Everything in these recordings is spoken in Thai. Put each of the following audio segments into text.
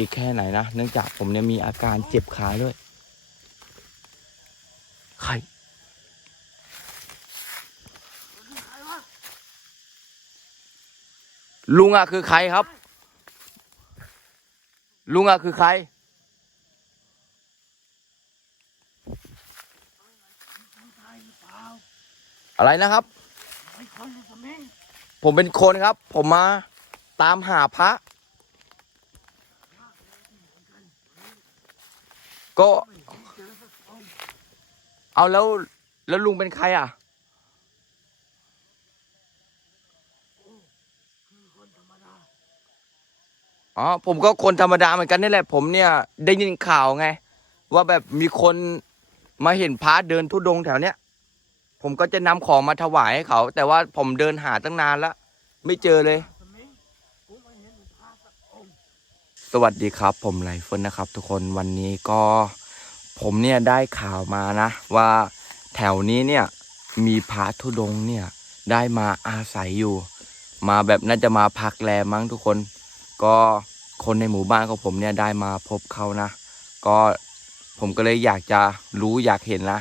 อีกแค่ไหนนะ เนื่องจากผมเนี่ยมีอาการเจ็บขาด้วยใครลุงอะคือใครครับ ลุงอะคือใคร อะไรนะครับ ผมเป็นคนครับ ผมมาตามหาพระ ก็ เอาแล้ว แล้วลุงเป็นใครอะ อ๋อ ผมก็คนธรรมดาเหมือนกันนี่แหละ ผมเนี่ย ได้ยินข่าวไง ว่าแบบมีคนมาเห็นพระเดินทุดงแถวเนี้ย ผมก็จะนำของมาถวายให้เขา แต่ว่าผมเดินหาตั้งนานแล้ว ไม่เจอเลย สวัสดีครับ ผมไลเฟิลนะครับ ทุกคนวันนี้ก็ผมเนี่ยได้ข่าวมานะ ว่าแถวนี้เนี่ยมีพระธุดงเนี่ยได้มาอาศัยอยู่ มาแบบน่าจะมาพักแรมมั้งทุกคน ก็คนในหมู่บ้านของผมเนี่ยได้มาพบเขานะ ก็ผมก็เลยอยากจะรู้อยากเห็นนะ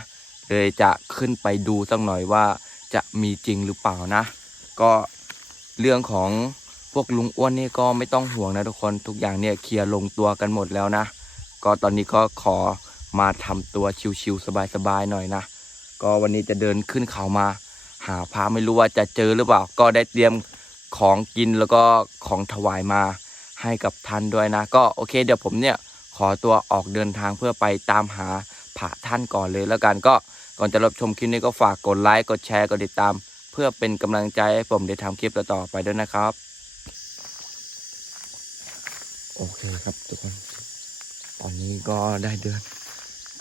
เลยจะขึ้นไปดูสักหน่อยว่าจะมีจริงหรือเปล่านะ ก็เรื่องของ พวกลุงอ้วนนี่ก็ไม่ต้องห่วงนะทุกคนทุกอย่างเนี่ยเคลียร์ลงตัวกันหมดแล้วนะ ก็ตอนนี้ก็ขอมาทำตัวชิวๆสบายๆหน่อยนะ ก็วันนี้จะเดินขึ้นเขามา หาพระไม่รู้ว่าจะเจอหรือเปล่า ก็ได้เตรียมของกินแล้วก็ของถวายมาให้กับท่านด้วยนะ ก็โอเค เดี๋ยวผมเนี่ยขอตัวออกเดินทางเพื่อไปตามหาพระท่านก่อนเลยแล้วกันก็ก่อนจะรับชมคลิปนี้ก็ฝากกดไลค์กดแชร์กดติดตาม เพื่อเป็นกำลังใจให้ผมได้ทำคลิปต่อๆไปด้วยนะครับ โอเคครับทุกคน ตอนนี้ก็ได้เดิน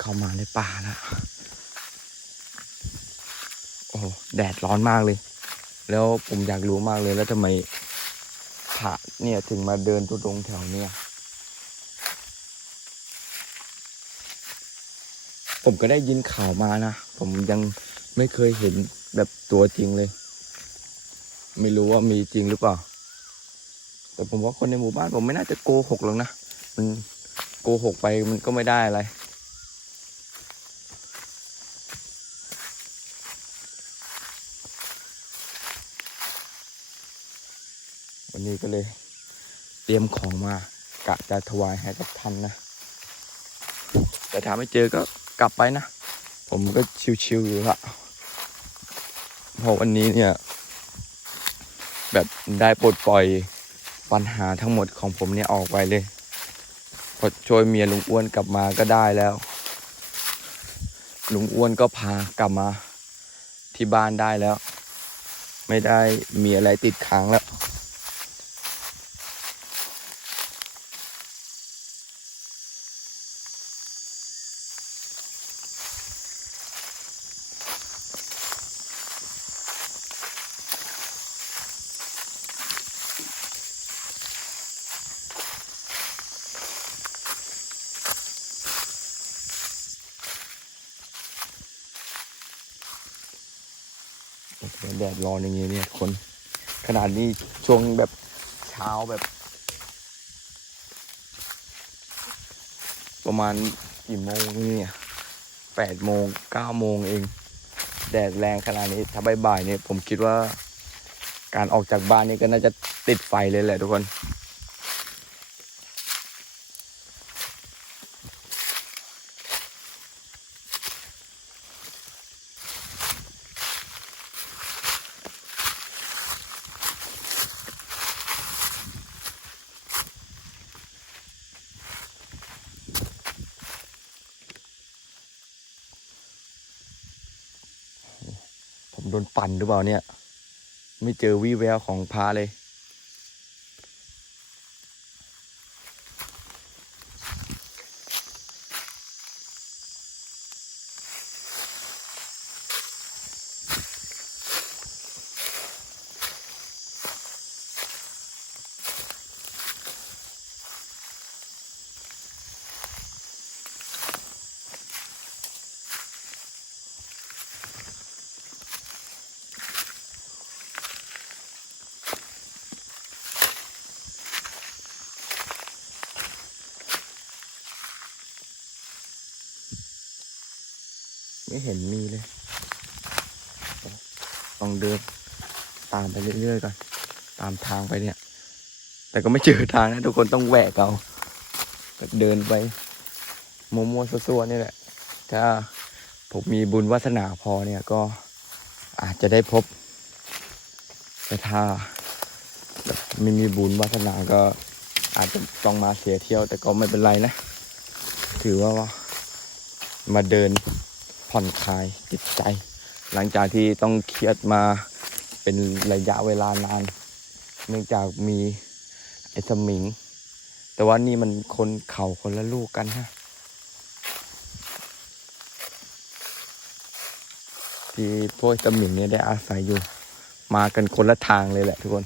เข้ามาในป่าแล้ว โอ้แดดร้อนมากเลย แล้วผมอยากรู้มากเลยแล้วทำไมพระเนี่ยถึงมาเดินทุดงแถวเนี้ยผมก็ได้ยินข่าวมานะ ผมยังไม่เคยเห็นแบบตัวจริงเลย ไม่รู้ว่ามีจริงหรือเปล่า แต่ผมว่าคนในหมู่บ้านผมไม่น่าจะโกหกหรอกนะ มันโกหกไปมันก็ไม่ได้อะไร วันนี้ก็เลย เตรียมของมากะจะถวายให้กับท่านนะ แต่ถ้าไม่เจอก็กลับไปนะ ผมก็ชิวๆอยู่ละเพราะวันนี้เนี่ย แบบได้ปลดปล่อย ปัญหาทั้งหมดของผมเนี่ยออกไปเลยพอช่วยเมียลุงอ้วนกลับมาก็ได้แล้ว ลุงอ้วนก็พากลับมาที่บ้านได้แล้ว ไม่ได้มีอะไรติดค้างแล้ว แดดร้อนอย่างเงี้ยเนี่ยคนขนาดนี้ช่วงแบบเช้าแบบ ประมาณกี่โมงเนี่ยแปดโมงเก้าโมงเอง แดดแรงขนาดนี้ถ้าบ่ายๆเนี่ยผมคิดว่า การออกจากบ้านนี่ก็น่าจะติดไฟเลยแหละทุกคน ปั่นหรือเปล่าเนี่ย ไม่เจอวี่แววของพาเลย ไม่เห็นมีเลยต้องเดินตามไปเรื่อยๆก่อน ตามทางไปเนี่ย แต่ก็ไม่เจอทางนะทุกคนต้องแหวกเอาเดินไปมัวๆซัวๆนี่แหละ ถ้าผมมีบุญวาสนาพอเนี่ยก็อาจจะได้พบ แต่ถ้าไม่มีบุญวาสนาก็อาจจะต้องมาเสียเที่ยวแต่ก็ไม่เป็นไรนะ ถือว่ามาเดิน ผ่อนคลายจิตใจ หลังจากที่ต้องเครียดมาเป็นระยะเวลานาน เนื่องจากมีไอ้สมิง แต่ว่านี่มันคนเข่าคนละลูกกันฮะที่พวกสมิงเนี่ยได้อาศัยอยู่ มากันคนละทางเลยแหละทุกคน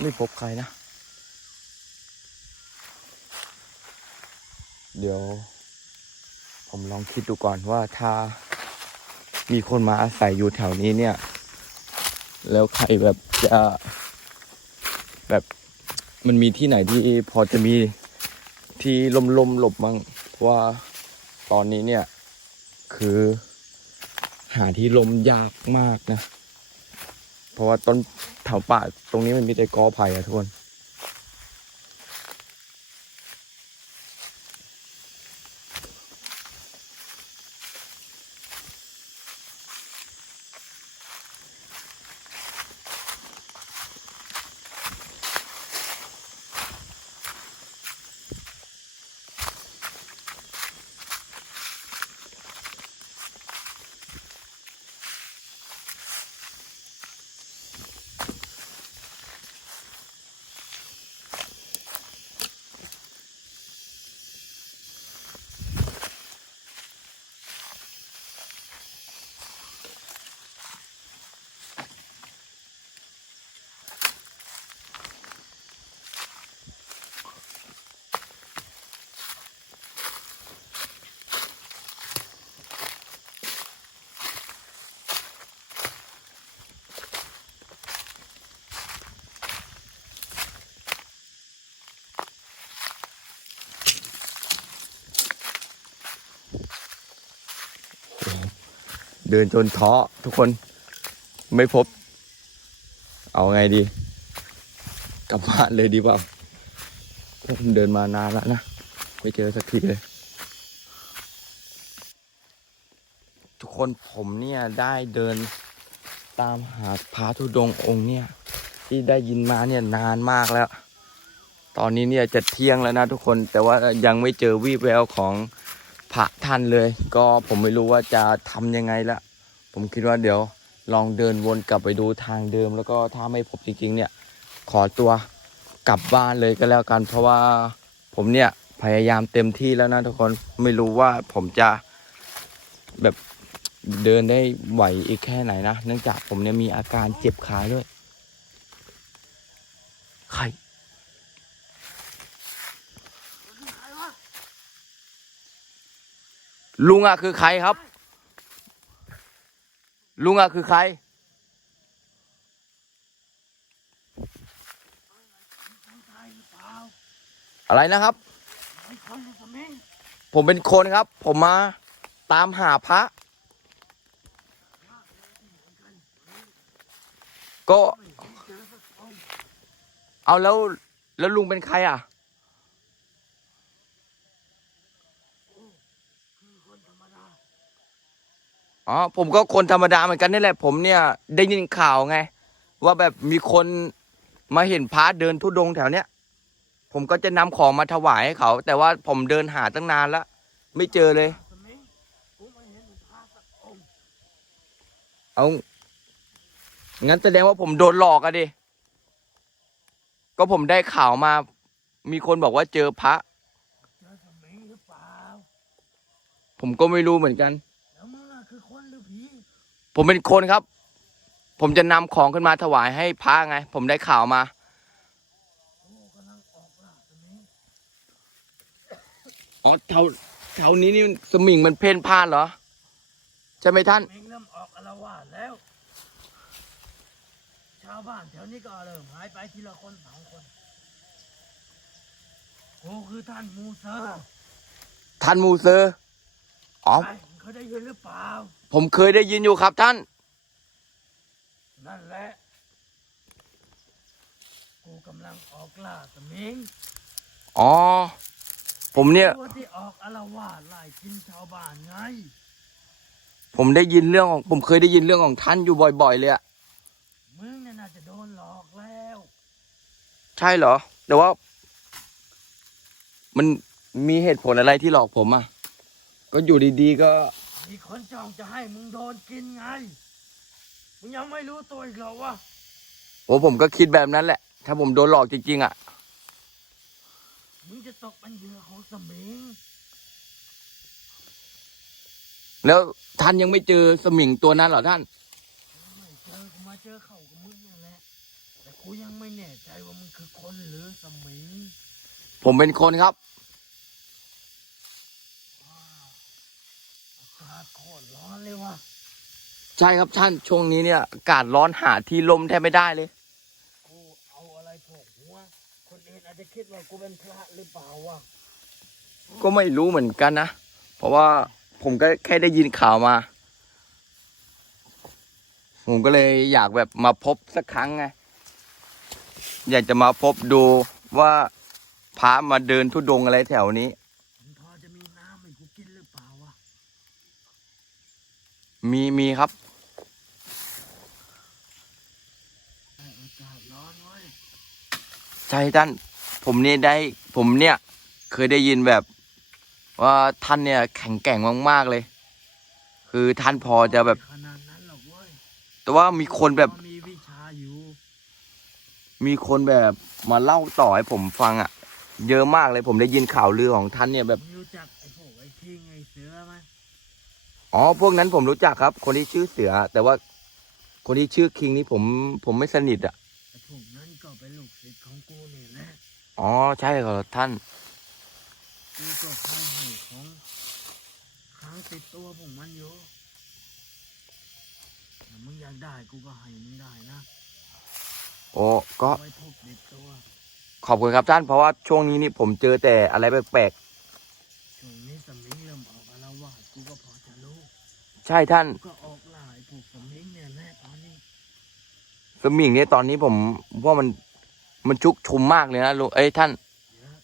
ไม่พบใครนะ เดี๋ยว ผมลองคิดดูก่อนว่าถ้ามีคนมาอาศัยอยู่แถวนี้เนี่ย แล้วใครแบบจะแบบมันมีที่ไหนที่พอจะมีที่ลมลมหลบบ้างว่าตอนนี้เนี่ย คือหาที่ลมยากมากนะ เพราะว่าต้น แถวป่าตรงนี้มันมีแต่กอไผ่อะทุกคน เดินจนท้อทุกคนไม่พบ เอาไงดี กลับบ้านเลยดีเปล่าผมเดินมานานแล้วนะ ไม่เจอสักทีเลย ทุกคนผมเนี่ยได้เดินตามหาพระธุดงองค์เนี่ย ที่ได้ยินมาเนี่ยนานมากแล้ว ตอนนี้เนี่ยจะเที่ยงแล้วนะทุกคนแต่ว่ายังไม่เจอวี่แววของ พระท่านเลย ก็ผมไม่รู้ว่าจะทำยังไงละผมคิดว่าเดี๋ยวลองเดินวนกลับไปดูทางเดิม แล้วก็ถ้าไม่พบจริงๆเนี่ยขอตัวกลับบ้านเลยก็แล้วกัน เพราะว่าผมเนี่ยพยายามเต็มที่แล้วนะทุกคนไม่รู้ว่าผมจะแบบเดินได้ไหวอีกแค่ไหนนะ เนื่องจากผมเนี่ยมีอาการเจ็บขาด้วย ใคร ลุงอะคือใครครับ ลุงอะคือใคร อะไรนะครับ ผมเป็นคนครับ ผมมาตามหาพระ ก็ เอาแล้วแล้วลุงเป็นใครอะ อ๋อผมก็คนธรรมดาเหมือนกันนี่แหละ ผมเนี่ยได้ยินข่าวไง ว่าแบบมีคนมาเห็นพระเดินทุดงแถวเนี้ยผมก็จะนำของมาถวายให้เขา แต่ว่าผมเดินหาตั้งนานแล้วไม่เจอเลย เอางั้นแสดงว่าผมโดนหลอกอะดิก็ผมได้ข่าวมา มีคนบอกว่าเจอพระ ผมก็ไม่รู้เหมือนกัน แล้วมึงอะคือคนหรือผี ผมเป็นคนครับ ผมจะนำของขึ้นมาถวายให้พระไง ผมได้ข่าวมาโอ้กำลังออกล่าตรงนี้อ๋อแถวแถวนี้นี่สมิงมันเพ่นพ่านเหรอ ใช่ไหมท่านเมงเริ่มออกอารวาสแล้ว ชาวบ้านแถวนี้ก็เริ่มหายไปทีละคนสองคนกูคือท่านมูเซอร์ท่านมูเซอร์ อ๋อไอ้ มึงเขาได้ยินหรือเปล่า ผมเคยได้ยินอยู่ครับท่าน นั่นแหละ กูกำลังออกล่าสมิงอ๋อ ผมเนี่ย ตัวที่ออกอารวาสไล่กินชาวบ้านไง ผมได้ยินเรื่องของ ผมเคยได้ยินเรื่องของท่านอยู่บ่อยๆเลยอะมึงเนี่ยน่าจะโดนหลอกแล้ว ใช่เหรอ แต่ว่า มันมีเหตุผลอะไรที่หลอกผมอะ ก็อยู่ดีๆก็ มีคนจ้องจะให้มึงโดนกินไง มึงยังไม่รู้ตัวอีกเหรอวะ โอ้ผมก็คิดแบบนั้นแหละ ถ้าผมโดนหลอกจริงๆอะมึงจะตกเป็นเหยื่อของสมิง แล้วท่านยังไม่เจอสมิงตัวนั้นเหรอท่าน ไม่เจอกูมาเจอเข้ากับมึงนั่นแหละ แต่กูยังไม่แน่ใจว่ามึงคือคนหรือสมิง ผมเป็นคนครับ ว้าวอากาศโคตรร้ อนเลยวะใช่ครับท่านช่วงนี้เนี่ยอากาศร้อนหาที่ลมแทบไม่ได้เลยกูเอาอะไรโผกหัวคนอื่นอาจจะคิดว่ากูเป็นพระหรือเปล่าวะก็ไม่รู้เหมือนกันนะ เพราะว่าผมก็แค่ได้ยินข่าวมา ผมก็เลยอยากแบบมาพบสักครั้งไงอยากจะมาพบดูว่าพระมาเดินทุดงค์อะไรแถวนี้ มึงพอจะมีน้ำให้กูกินหรือเปล่าวะ มีมีครับไอ้อากาศร้อนเว้ยใช่ท่าน ผมเนี่ยได้ผมเนี่ย เคยได้ยินแบบ ว่าท่านเนี่ย แข็งแกร่งมากๆเลย คือท่านพอจะแบบ ขนาดนั้นหรอกเว้ยแต่ว่ามีคนแบบพอมีวิชาอยู่มีคนแบบมาเล่าต่อให้ผมฟังอะ่ะ เยอะมากเลยผมได้ยินข่าวลือของท่านเนี่ยแบบมึงรู้จักไอ้พวกไอ้คิงไอ้เสือไหม อ๋อ พวกนั้นผมรู้จักครับ คนที่ชื่อเสือ แต่ว่าคนที่ชื่อคิงนี่ผมผมไม่สนิทอะ่ะไอ้พวกนั้นก็เป็นลูกศิษย์ของกูนี่แหละ อ๋อ ใช่ครับท่าน กูก็เคยให้ของค้างติดตัวพวกมันอยู่ถ้ามึงอยากได้กูก็ให้มึงได้นะโอ้ก็เอาไว้พกติดตัว ขอบคุณครับท่านเพราะว่าช่วงนี้นี่ผมเจอแต่อะไรแปลก ช่วงนี้สมิงเริ่มออกอาละวาดกูก็พอจะรู้ ๆ ใช่ท่านกูก็ออกล่าไอ้พวกสมิงเนี่ยแหละตอนนี้สมิงเนี่ยตอนนี้ผมว่ามันมันชุกชุมมากเลยนะลุงเอ้ยท่าน เยอะ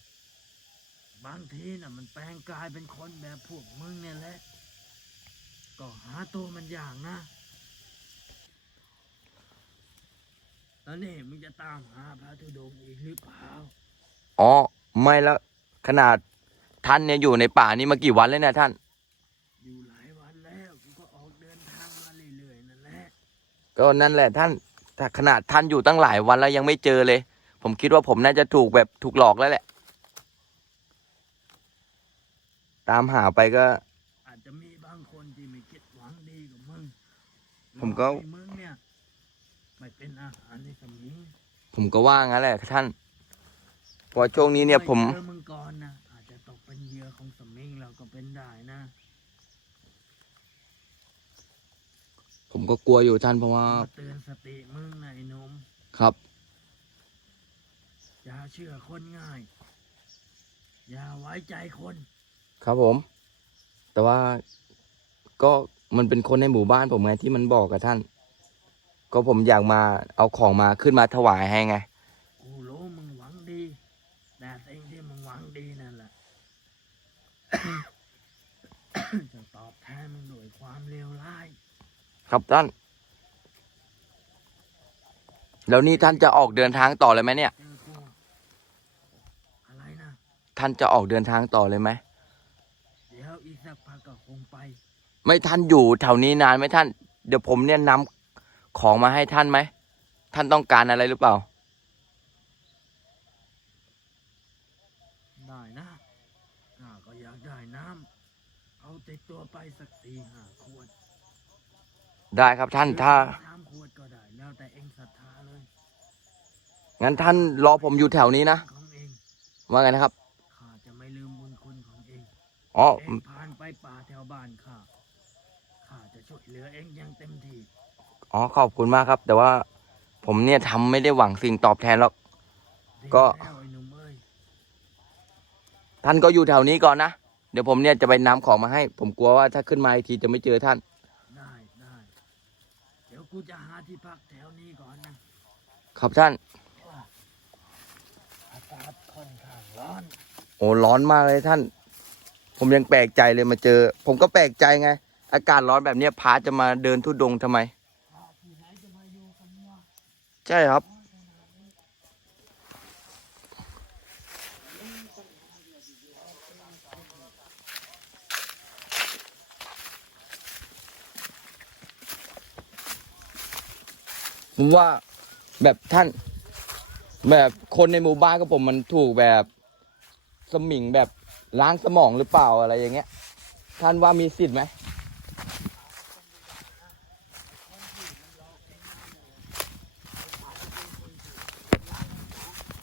บางทีน่ะมันแปลงกายเป็นคนแบบพวกมึงเนี่ยแหละ ก็หาตัวมันอย่างนะ แล้วนี่มึงจะตามหาพระธุดงค์อีกหรือเปล่า อ๋อ ไม่แล้วขนาดท่านเนี่ยอยู่ในป่านี้มากี่วันแล้วเนี่ยท่าน อยู่หลายวันแล้วกูก็ออกเดินทางมาเรื่อยๆนั่นแหละ ก็นั่นแหละท่านถ้าขนาดท่านอยู่ตั้งหลายวันแล้วยังไม่เจอเลย ผมคิดว่าผมน่าจะถูกแบบถูกหลอกแล้วแหละ ตามหาไปก็ อาจจะมีบางคนที่ไม่คิดหวังดีกับมึงผมก็ หลอให้มึงเนี่ยไม่เป็นอาหารในสมิงผมก็ว่างั้นแหละท่านเพอช่วงนี้เนี่ยผมเจอมึงก่อนนะอาจจะตกเป็นเหยื่อของสมิงเราก็เป็นได้นะ ผมก็กลัวอยู่ท่านเพราะว่าเตือนสติมึงนะไอ้หนม ครับ อย่าเชื่อคนง่าย อย่าไว้ใจคนครับผม แต่ว่าก็มันเป็นคนในหมู่บ้านผมไงที่มันบอกกับท่าน ก็ผมอยากมาเอาของมาขึ้นมาถวายให้ไง กูรู้มึงหวังดี แต่สิ่งที่มึงหวังดีนั่นแหละ จะตอบแทนมึงด้วยความเลวร้าย ครับท่าน แล้วนี่ท่านจะออกเดินทางต่อเลยไหมเนี่ยเจอกูอะไรนะ ท่านจะออกเดินทางต่อเลยไหม เดี๋ยวอีกสักพักก็คงไป ไม่ท่านอยู่แถวนี้นานไหมท่าน เดี๋ยวผมเนี่ยนำของมาให้ท่านไหม ท่านต้องการอะไรหรือเปล่า ได้นะข้าก็อยากได้น้ เอาติดตัวไปสักสี่ห้าขวด ได้ครับท่านถ้าสามขวดก็ได้ แล้วแต่เองศรัทธาเลยงั้นท่านรอผมอยู่แถวนี้นะของเองว่าไงนะครับข้าจะไม่ลืมบุญคุณของเองอ๋อเองผ่านไปป่าแถวบ้านข้าข้าจะช่วยเหลือเองอย่างเต็มที่อ๋อขอบคุณมากครับ แต่ว่าผมเนี่ยทำไม่ได้หวังสิ่งตอบแทนหรอก ดีก็ แล้วไอ้หนุ่มเอ้ยท่านก็อยู่แถวนี้ก่อนนะ เดี๋ยวผมเนี่ยจะไปนำของมาให้ ผมกลัวว่าถ้าขึ้นมาอีกทีจะไม่เจอท่านได้ได้เดี๋ยว กูจะหาที่พักแถวนี้ก่อนนะ ครับท่าน อากาศค่อนข้างร้อน โอ้ร้อนมากเลยท่าน ผมยังแปลกใจเลยมาเจอ ผมก็แปลกใจไง อากาศร้อนแบบเนี้ยพาจะมาเดินทุดงค์ทำไมพาที่ไหนจะมาอยู่กันวะใช่ครับ ผมว่าแบบท่าน แบบคนในหมู่บ้านกับผมมันถูกแบบสมิงแบบล้างสมองหรือเปล่าอะไรอย่างเงี้ย ท่านว่ามีสิทธิ์ไหม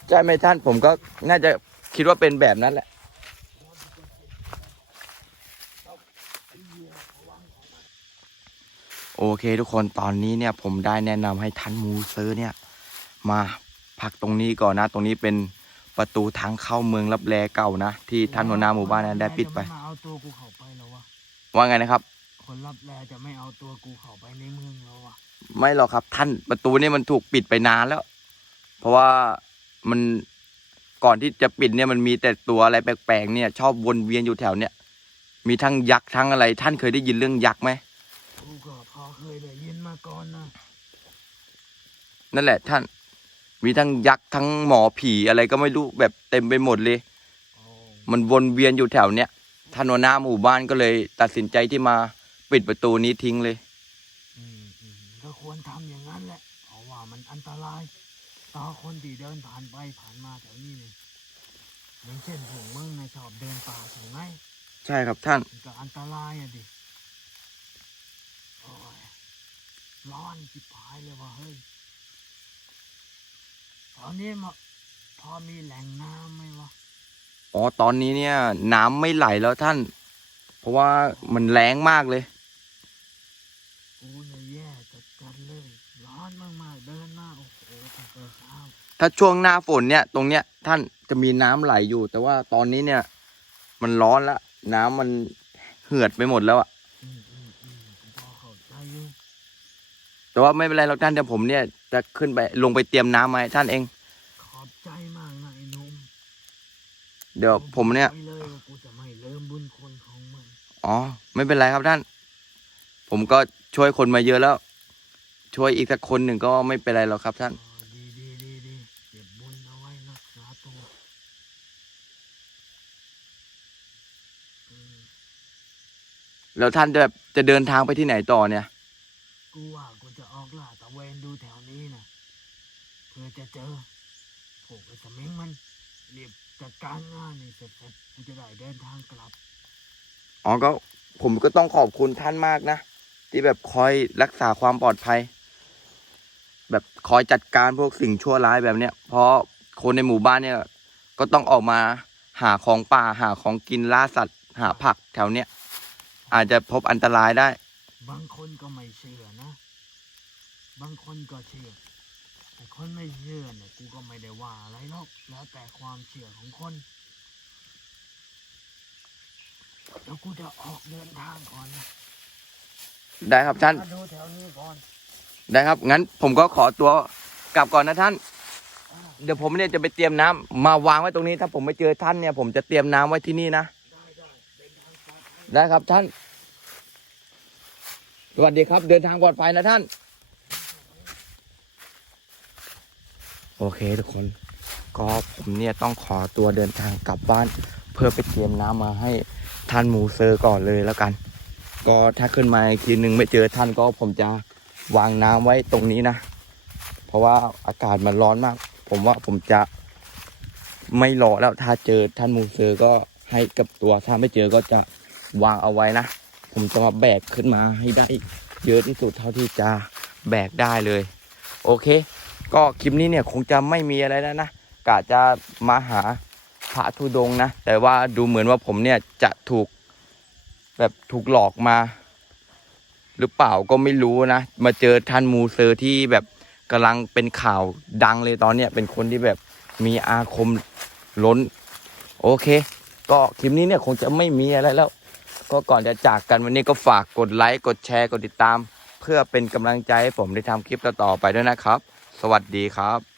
ใช่ไหมท่านผมก็น่าจะคิดว่าเป็นแบบนั้นแหละ โอ เคทุกคนตอนนี้เนี่ยผมได้แนะนำให้ท่านมูเซอร์เนี่ยมาพักตรงนี้ก่อนนะ ตรงนี้เป็นประตูทางเข้าเมืองรับแลเก่านะที่ท่านหัวหน้าหมู่บ้านนั้นได้ปิดไปจะม่มาเอาตัวกูเข้าไปแล้ววะว่าไงนะครับ คนรับแลจะไม่เอาตัวกูเข้าไปในเมืองแล้ววะไม่หรอกครับ ท่านประตูนี่มันถูกปิดไปนานแล้ว เพราะว่ามันก่อนที่จะปิดเนี่ยมันมีแต่ตัวอะไรแปลกๆเนี่ย ชอบวนเวียนอยู่แถวเนี่ยมีทั้งยักษ์ทั้งอะไร ท่านเคยได้ยินเรื่องยักษ์ไหมกูก็พอ เคยได้ยินมาก่อนนะนั่นแหละท่าน มีทั้งยักษ์ทั้งหมอผีอะไรก็ไม่รู้แบบเต็มไปหมดเลยโอ้มันวนเวียนอยู่แถวเนี้ยท่านหัวหน้าหมู่บ้านก็เลย ตัดสินใจที่มาปิดประตูนี้ทิ้งเลยอืมอืมก็ควรทำอย่างนั้นแหละ เพราะว่ามันอันตรายต่อคนที่เดินผ่านไปผ่านมาแถวนี้นี่อย่างเช่นพวกมึงนะชอบเดินป่าใช่ไหมใช่ครับท่านมันก็อันตรายอะดิโอ้ย ร้อนจิบหายเลยว่ะเฮ้ย ตอนนี้มาพอมีแหล่งน้ำไหมวะ อ๋อ ตอนนี้เนี่ย น้ำไม่ไหลแล้วท่าน เพราะว่ามันแรงมากเลยกูเนี่ยแย่จัดจัดเลย ร้อนมากๆ เดินมาโอ้โหตั้งแต่เช้าถ้าช่วงหน้าฝนเนี่ย ตรงเนี้ยท่านจะมีน้ำไหลอยู่ แต่ว่าตอนนี้เนี่ย มันร้อนละ น้ำมันเหือดไปหมดแล้วอะ อืมอืมอืมกูพอเข้าใจอยู่ แต่ว่าไม่เป็นไรหรอกท่านเดี๋ยวผมเนี่ยจะขึ้นไปลงไปเตรียมน้ำมาให้ท่านเอง ขอบใจมากนะไอ้หนุ่มเดี๋ยวผมเนี่ยไปเลยว่ากูจะไม่ลืมบุญคุณของมึงอ๋อ ไม่เป็นไรครับท่าน ผมก็ช่วยคนมาเยอะแล้ว ช่วยอีกสักคนหนึ่งก็ไม่เป็นไรหรอกครับท่านอ๋อดีดีดีดีเก็บบุญเอาไว้รักษาตัวอืมแล้วท่านจะแบบจะเดินทางไปที่ไหนต่อเนี่ย กูว่ากูจะออกล่าตะเวนดูแถวนี้นะ เพื่อจะเจอพวกไอ้สมิงมันรีบจัดการงานนี่เสร็จๆกูจะได้เดินทางกลับ อ๋อก็ผมก็ต้องขอบคุณท่านมากนะ ที่แบบคอยรักษาความปลอดภัย แบบคอยจัดการพวกสิ่งชั่วร้ายแบบเนี้ยเพราะคนในหมู่บ้านเนี่ย ก็ต้องออกมาหาของป่าหาของกินล่าสัตว์ หาผักแถวเนี้ยอาจจะพบอันตรายได้ บางคนก็ไม่เชื่อนะ บางคนก็เชื่อ แต่คนไม่เชื่อเนี่ยกูก็ไม่ได้ว่าอะไรหรอกแล้วแต่ความเชื่อของคนเดี๋ยวกูจะออกเดินทางก่อนนะได้ครับท่าน มาดูแถวนี้ก่อนได้ครับ งั้นผมก็ขอตัวกลับก่อนนะท่าน เดี๋ยวผมเนี่ยจะไปเตรียมน้ำมาวางไว้ตรงนี้ ถ้าผมไม่เจอท่านเนี่ย ผมจะเตรียมน้ำไว้ที่นี่นะ ได้ได้เดินทางปลอดภัยได้ครับท่าน สวัสดีครับ เดินทางปลอดภัยนะท่าน โอเคทุกคน ก็ผมเนี่ยต้องขอตัวเดินทางกลับบ้าน เพื่อไปเตรียมน้ำมาให้ท่านหมูเซอร์ก่อนเลยแล้วกัน ก็ถ้าขึ้นมาอีกทีหนึ่งไม่เจอท่านก็ผมจะวางน้ำไว้ตรงนี้นะ เพราะว่าอากาศมันร้อนมาก ผมว่าผมจะไม่รอแล้วถ้าเจอท่านหมูเซอร์ก็ให้กับตัวถ้าไม่เจอก็จะวางเอาไว้นะ ผมจะมาแบกขึ้นมาให้ได้เยอะที่สุดเท่าที่จะแบกได้เลย โอเค ก็คลิปนี้เนี่ยคงจะไม่มีอะไรแล้วนะกะจะมาหาพระธุดงนะ แต่ว่าดูเหมือนว่าผมเนี่ยจะถูกแบบถูกหลอกมา หรือเปล่าก็ไม่รู้นะ มาเจอท่านมูเซอร์ที่แบบกำลังเป็นข่าวดังเลยตอนเนี้ยเป็นคนที่แบบมีอาคมล้น โอเค ก็คลิปนี้เนี่ยคงจะไม่มีอะไรแล้ว ก็ก่อนจะจากกันวันนี้ก็ฝากกดไลค์กดแชร์กดติดตาม เพื่อเป็นกำลังใจให้ผมได้ทำคลิปต่อๆไปด้วยนะครับ สวัสดีครับ